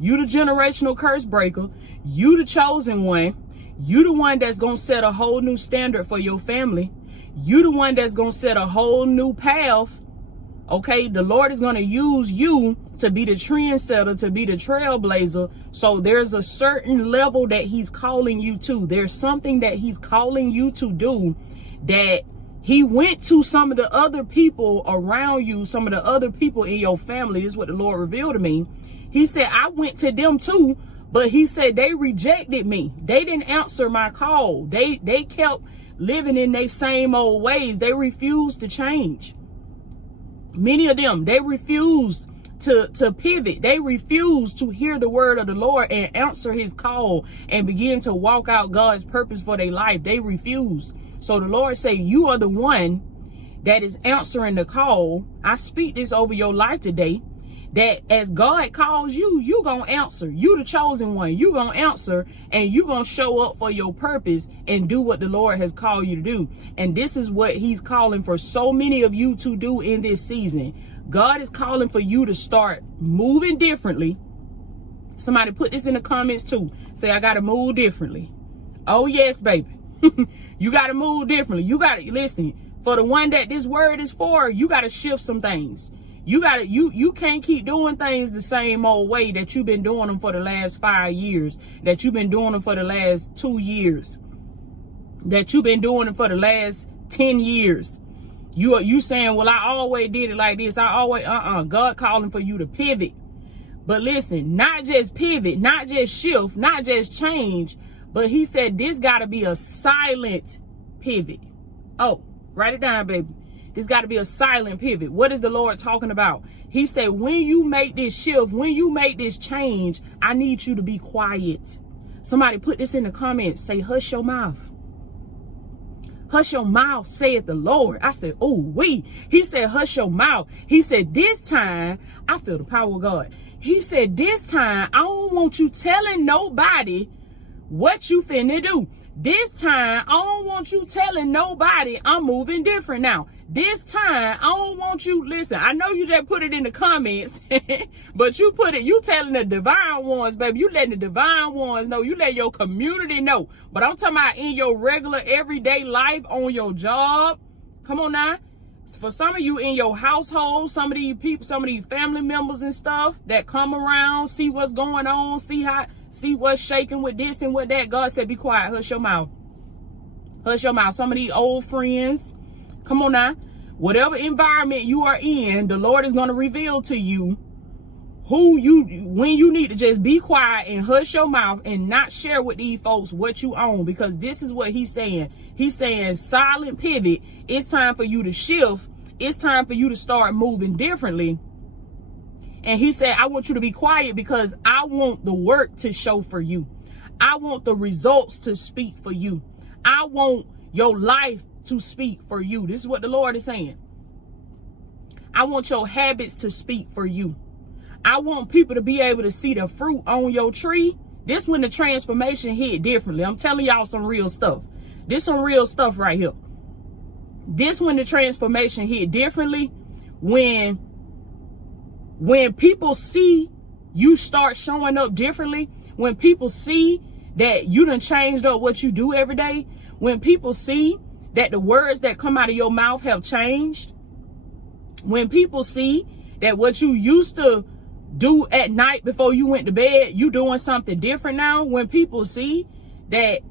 You the generational curse breaker. You the chosen one. You the one that's going to set a whole new standard for your family. You the one that's going to set a whole new path. Okay, the Lord is going to use you to be the trendsetter, to be the trailblazer. So there's a certain level that he's calling you to. There's something that he's calling you to do that he went to some of the other people around you, some of the other people in your family. This is what the Lord revealed to me. He said, I went to them too, but he said they rejected me. They didn't answer my call. They kept living in their same old ways. They refused to change. Many of them, they refused to pivot. They refused to hear the word of the Lord and answer his call and begin to walk out God's purpose for their life. They refused. So the Lord say, you are the one that is answering the call. I speak this over your life today, that as God calls you, you gonna answer. You the chosen one. You gonna answer, and you gonna show up for your purpose and do what the Lord has called you to do. And this is what he's calling for so many of you to do in this season. God is calling for you to start moving differently. Somebody put this in the comments too. Say, I gotta move differently. Oh yes, baby. You gotta move differently. You gotta listen. For the one that this word is for, you gotta shift some things. You can't keep doing things the same old way that you've been doing them for the last 5 years, that you've been doing them for the last 2 years, that you've been doing them for the last 10 years. You saying, well, I always did it like this. I always, God calling for you to pivot. But listen, not just pivot, not just shift, not just change, but he said this got to be a silent pivot. Oh, write it down, baby. It's got to be a silent pivot. What is the Lord talking about? He said, when you make this shift, when you make this change, I need you to be quiet. Somebody put this in the comments. Say, hush your mouth. Hush your mouth, saith the Lord. I said, oh, we. He said, hush your mouth. He said, this time, I feel the power of God. He said, this time, I don't want you telling nobody what you finna do. This time, I don't want you telling nobody I'm moving different now. This time, I don't want you, listen, I know you just put it in the comments, but you telling the divine ones, baby. You letting the divine ones know. You let your community know. But I'm talking about in your regular everyday life, on your job. Come on now. For some of you in your household, some of these people, some of these family members and stuff that come around, see what's going on, see what's shaking with this and with that. God said, be quiet, hush your mouth. Hush your mouth. Some of these old friends, come on now. Whatever environment you are in, the Lord is going to reveal to you when you need to just be quiet and hush your mouth and not share with these folks what you own, because this is what he's saying. He's saying silent pivot. It's time for you to shift. It's time for you to start moving differently. And he said, I want you to be quiet because I want the work to show for you. I want the results to speak for you. I want your life to speak for you. This is what the Lord is saying. I want your habits to speak for you. I want people to be able to see the fruit on your tree. This when the transformation hit differently. I'm telling y'all some real stuff. This some real stuff right here. This when the transformation hit differently. When people see you start showing up differently. When people see that you done changed up what you do every day. When people see that the words that come out of your mouth have changed. When people see that what you used to do at night before you went to bed, you doing something different now. When people see that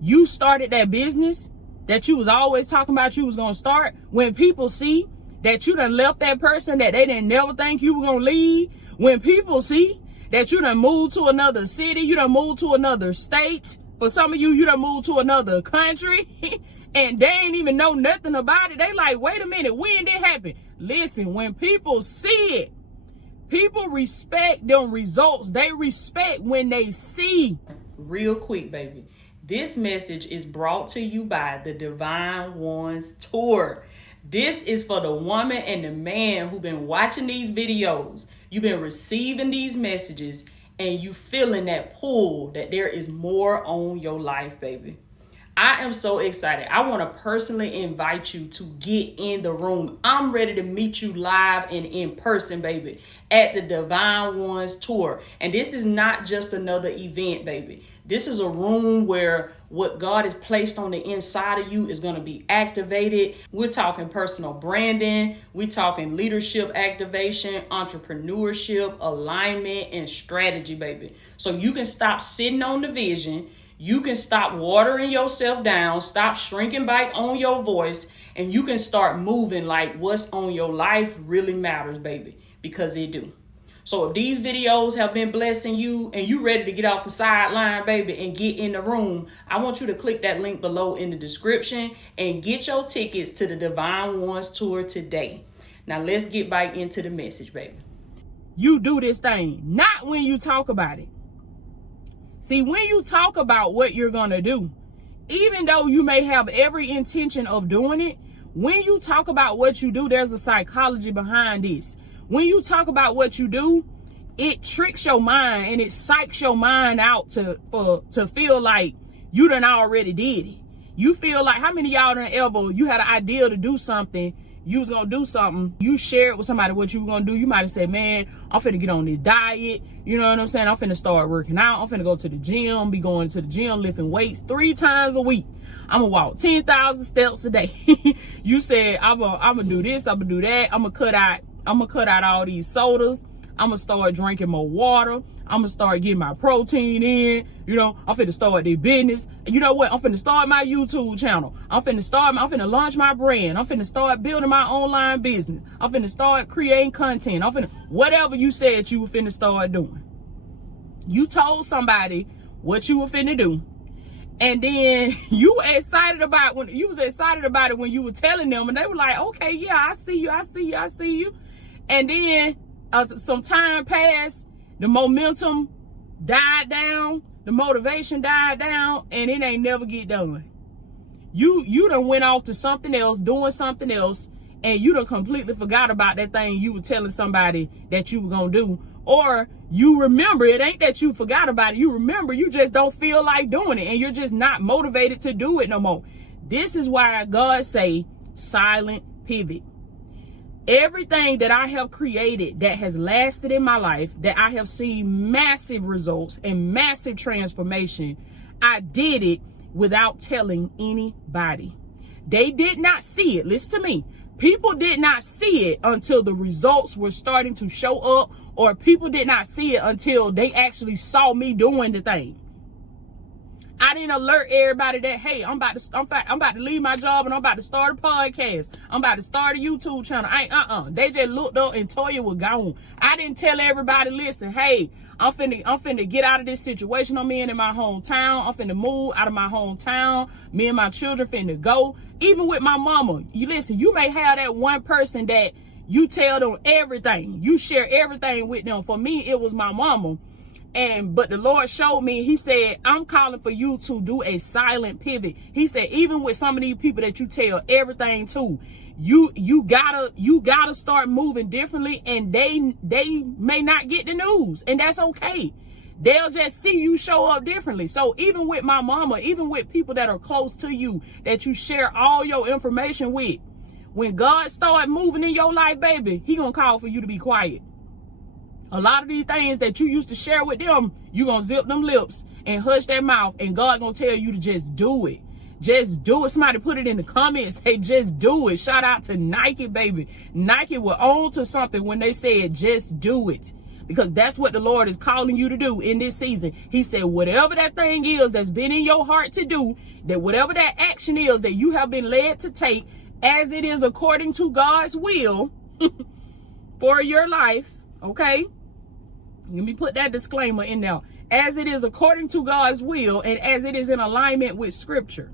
you started that business that you was always talking about you was going to start. When people see that you done left that person that they didn't never think you were going to leave. When people see that you done moved to another city, you done moved to another state. For some of you, you done moved to another country and they ain't even know nothing about it. They like, wait a minute, when did it happen? Listen, when people see it, people respect them results. They respect when they see. Real quick, baby. This message is brought to you by the Divine Ones Tour. This is for the woman and the man who've been watching these videos. You've been receiving these messages and you feeling that pull that there is more on your life, baby. I am so excited. I want to personally invite you to get in the room. I'm ready to meet you live and in person, baby, at the Divine Ones Tour. And this is not just another event, baby. This is a room where what God has placed on the inside of you is going to be activated. We're talking personal branding. We're talking leadership activation, entrepreneurship, alignment, and strategy, baby. So you can stop sitting on the vision. You can stop watering yourself down, stop shrinking back on your voice, and you can start moving like what's on your life really matters, baby, because it do. So if these videos have been blessing you and you ready to get off the sideline, baby, and get in the room, I want you to click that link below in the description and get your tickets to the Divine Ones Tour today. Now let's get back into the message, baby. You do this thing, not when you talk about it. See, when you talk about what you're going to do, even though you may have every intention of doing it, when you talk about what you do, there's a psychology behind this. When you talk about what you do, it tricks your mind and it psychs your mind out to feel like you done already did it. You feel like, how many of y'all done ever, you had an idea to do something, you was gonna do something, you shared with somebody what you were gonna do, you might have said, man, I'm finna get on this diet, you know what I'm saying, I'm finna start working out, I'm finna go to the gym, be going to the gym, lifting weights 3 times a week, I'm gonna walk 10,000 steps a day. You said, I'm gonna do this, I'm gonna do that, I'm gonna cut out all these sodas, I'm gonna start drinking more water, I'm gonna start getting my protein in, you know, I'm finna start this business. And you know what? I'm finna start my YouTube channel. I'm finna launch my brand. I'm finna start building my online business. I'm finna start creating content. Whatever you said you were finna start doing. You told somebody what you were finna do. And then you were excited about when you was excited about it when you were telling them, and they were like, okay, yeah, I see you. And then some time passed, the momentum died down, the motivation died down, and it ain't never get done. You done went off to something else, doing something else, and you done completely forgot about that thing you were telling somebody that you were gonna do. Or you remember, it ain't that you forgot about it, you remember, you just don't feel like doing it, and you're just not motivated to do it no more. This is why God say silent pivot. Everything that I have created that has lasted in my life, that I have seen massive results and massive transformation, I did it without telling anybody. They did not see it. Listen to me. People did not see it until the results were starting to show up, or people did not see it until they actually saw me doing the thing. I didn't alert everybody that, hey, I'm about to leave my job and I'm about to start a podcast. I'm about to start a YouTube channel. They just looked up and Toya was gone. I didn't tell everybody, listen, hey, I'm finna get out of this situation I'm in my hometown. I'm finna move out of my hometown. Me and my children finna go. Even with my mama, you listen, you may have that one person that you tell them everything. You share everything with them. For me, it was my mama. But the Lord showed me, he said, I'm calling for you to do a silent pivot. He said, even with some of these people that you tell everything to, you gotta start moving differently, and they may not get the news, and that's okay. They'll just see you show up differently. So even with my mama, even with people that are close to you, that you share all your information with, when God start moving in your life, baby, he gonna call for you to be quiet. A lot of these things that you used to share with them, you gonna zip them lips and hush that mouth, and God gonna tell you to just do it. Just do it. Somebody put it in the comments. Hey, just do it. Shout out to Nike, baby. Nike were on to something when they said just do it, because that's what the Lord is calling you to do in this season. He said, whatever that thing is that's been in your heart to do, that whatever that action is that you have been led to take, as it is according to God's will for your life, okay? Let me put that disclaimer in there. As it is according to God's will, and as it is in alignment with scripture.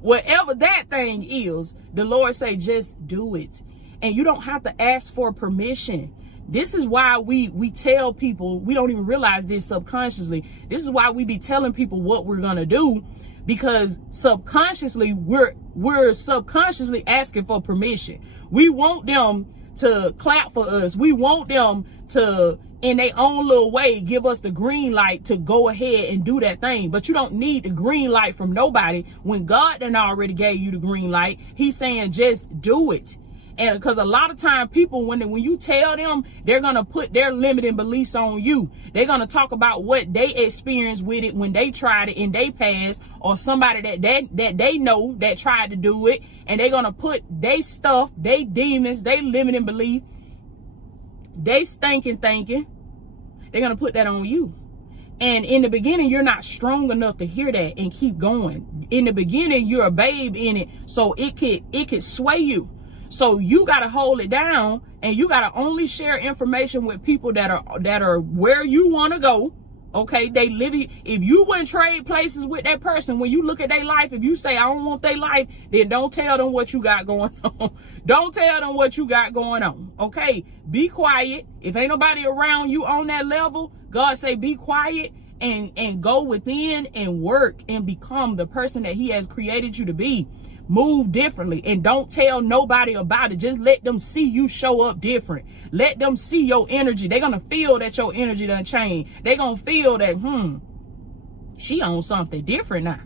Whatever that thing is, the Lord say, just do it. And you don't have to ask for permission. This is why we tell people, we don't even realize this subconsciously. This is why we be telling people what we're going to do, because subconsciously, we're subconsciously asking for permission. We want them to clap for us. We want them to in their own little way, give us the green light to go ahead and do that thing. But you don't need the green light from nobody when God done already gave you the green light. He's saying just do it. And because a lot of time people, when you tell them, they're going to put their limiting beliefs on you. They're going to talk about what they experienced with it when they tried it in their past, or somebody that they know that tried to do it. And they're going to put they stuff, they demons, they limiting belief, they stinking thinking. They're going to put that on you. And in the beginning, you're not strong enough to hear that and keep going. In the beginning, you're a babe in it. So it could sway you. So you got to hold it down, and you got to only share information with people that are where you want to go. Okay, they live. If you wouldn't trade places with that person, when you look at their life, if you say I don't want their life, then don't tell them what you got going on. Don't tell them what you got going on. Okay, be quiet. If ain't nobody around you on that level, God say be quiet and go within and work and become the person that He has created you to be. Move differently, and don't tell nobody about it. Just let them see you show up different. Let them see your energy. They're going to feel that your energy done changed. They're going to feel that, she on something different now.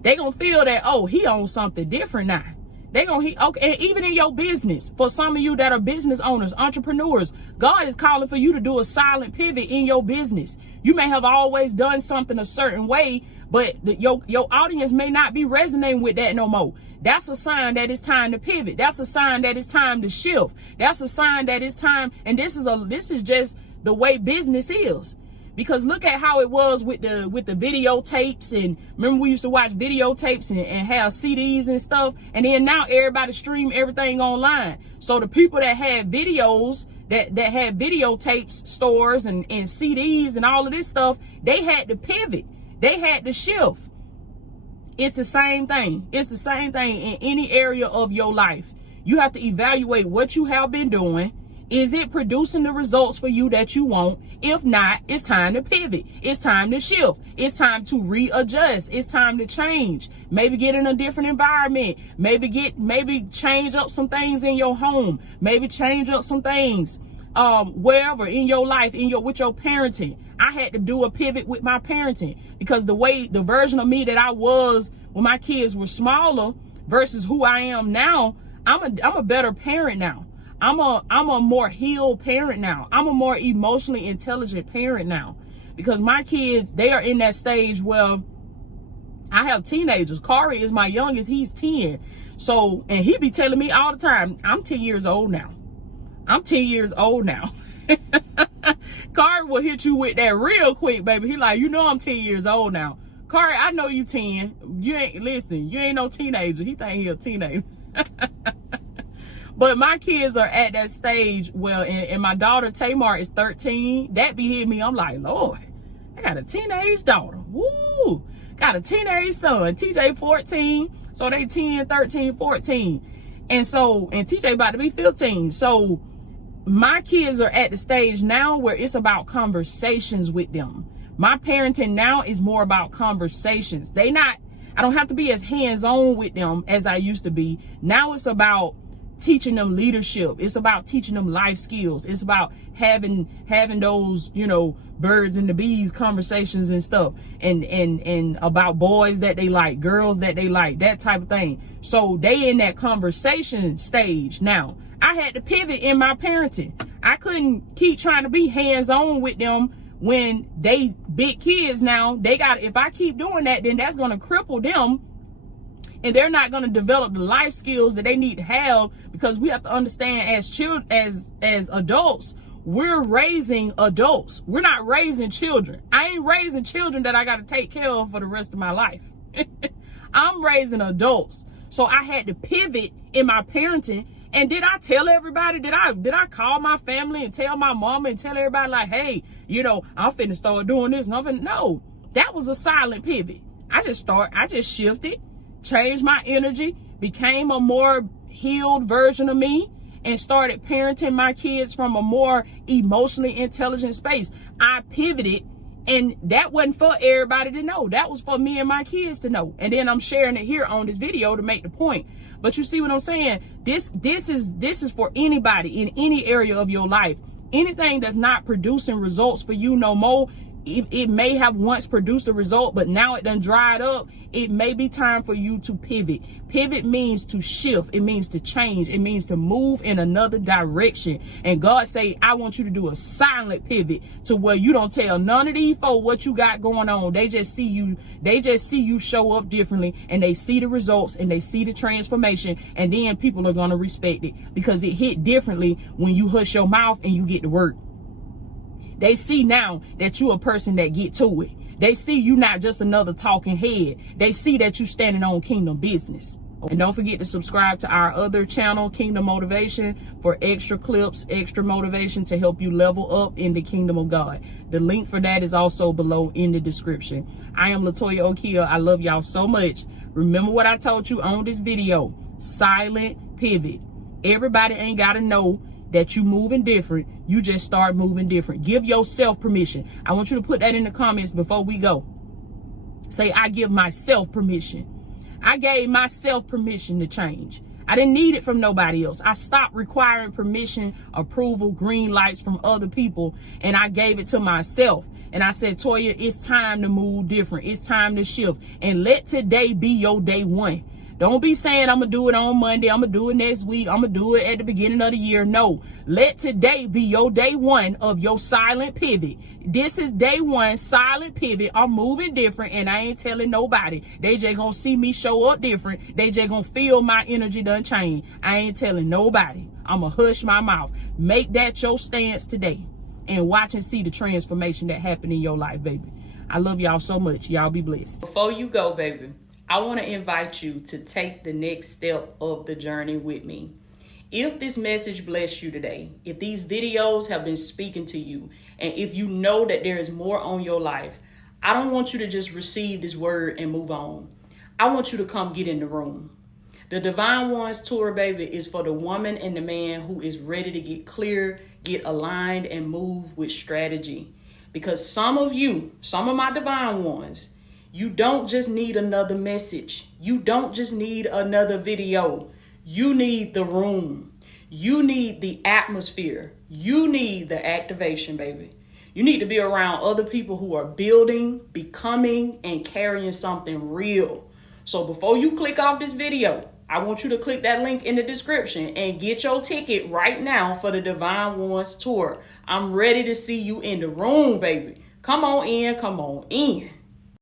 They're going to feel that, oh, he on something different now. They're going to, okay, and even in your business, for some of you that are business owners, entrepreneurs, God is calling for you to do a silent pivot in your business. You may have always done something a certain way, but your audience may not be resonating with that no more. That's a sign that it's time to pivot. That's a sign that it's time to shift. That's a sign that it's time. And this is just the way business is. Because look at how it was with the videotapes. And remember, we used to watch videotapes and have CDs and stuff. And then now everybody stream everything online. So the people that had videos, that had videotapes stores and CDs and all of this stuff, they had to pivot. They had to shift. It's the same thing. It's the same thing in any area of your life. You have to evaluate what you have been doing. Is it producing the results for you that you want? If not, it's time to pivot. It's time to shift. It's time to readjust. It's time to change. Maybe get in a different environment. Maybe change up some things in your home. Maybe change up some things wherever in your life, with your parenting. I had to do a pivot with my parenting because the version of me that I was when my kids were smaller versus who I am now, I'm a better parent now. I'm a more healed parent now. I'm a more emotionally intelligent parent now because my kids, they are in that stage where I have teenagers. Kari is my youngest. He's 10. So, and he be telling me all the time, I'm 10 years old now. I'm 10 years old now. Kari will hit you with that real quick, baby. He like, I'm 10 years old now. Kari, I know you 10. You ain't no teenager. He think he a teenager. But my kids are at that stage, and my daughter Tamar is 13. That be hitting me. I'm like, Lord, I got a teenage daughter. Woo! Got a teenage son. TJ 14. So they 10, 13, 14. And TJ about to be 15. So my kids are at the stage now where it's about conversations with them. My parenting now is more about conversations. I don't have to be as hands-on with them as I used to be. Now it's about teaching them leadership. It's about teaching them life skills. It's about having those, birds and the bees conversations and stuff, and about boys that they like, girls that they like, that type of thing. So they in that conversation stage now. I had to pivot in my parenting. I couldn't keep trying to be hands-on with them when they big kids now. If I keep doing that, then that's going to cripple them. And they're not going to develop the life skills that they need to have, because we have to understand as adults, we're raising adults. We're not raising children. I ain't raising children that I got to take care of for the rest of my life. I'm raising adults. So I had to pivot in my parenting. And did I tell everybody? Did I call my family and tell my mama and tell everybody like, hey, I'm finna start doing this? No, that was a silent pivot. I just shifted, changed my energy, became a more healed version of me, and started parenting my kids from a more emotionally intelligent space. I pivoted, and that wasn't for everybody to know. That was for me and my kids to know. And then I'm sharing it here on this video to make the point. But you see what I'm saying? This is for anybody in any area of your life. Anything that's not producing results for you no more, it may have once produced a result, but now it done dried up. It may be time for you to pivot. Pivot means to shift. It means to change. It means to move in another direction. And God say, I want you to do a silent pivot to where you don't tell none of these folks what you got going on. They just see you show up differently, and they see the results and they see the transformation, and then people are going to respect it because it hit differently when you hush your mouth and you get to work. They see now that you a person that get to it. They see you not just another talking head. They see that you standing on kingdom business. And don't forget to subscribe to our other channel, Kingdom Motivation, for extra clips, extra motivation to help you level up in the kingdom of God. The link for that is also below in the description. I am Latoya Okia. I love y'all so much. Remember what I told you on this video. Silent pivot. Everybody ain't got to know that you moving different. You just start moving different. Give yourself permission. I want you to put that in the comments before we go. Say, I give myself permission. I gave myself permission to change. I didn't need it from nobody else. I stopped requiring permission, approval, green lights from other people, and I gave it to myself. And I said, Toya, it's time to move different. It's time to shift. And let today be your day one. Don't be saying, I'm going to do it on Monday. I'm going to do it next week. I'm going to do it at the beginning of the year. No, let today be your day one of your silent pivot. This is day one, silent pivot. I'm moving different, and I ain't telling nobody. They just going to see me show up different. They just going to feel my energy done change. I ain't telling nobody. I'm going to hush my mouth. Make that your stance today and watch and see the transformation that happened in your life, baby. I love y'all so much. Y'all be blessed. Before you go, baby, I want to invite you to take the next step of the journey with me. If this message blessed you today, if these videos have been speaking to you, and if you know that there is more on your life, I don't want you to just receive this word and move on. I want you to come get in the room. The Divine Ones Tour, baby, is for the woman and the man who is ready to get clear, get aligned, and move with strategy. Because some of my Divine Ones, you don't just need another message. You don't just need another video. You need the room. You need the atmosphere. You need the activation, baby. You need to be around other people who are building, becoming, and carrying something real. So before you click off this video, I want you to click that link in the description and get your ticket right now for the Divine Ones Tour. I'm ready to see you in the room, baby. Come on in, come on in.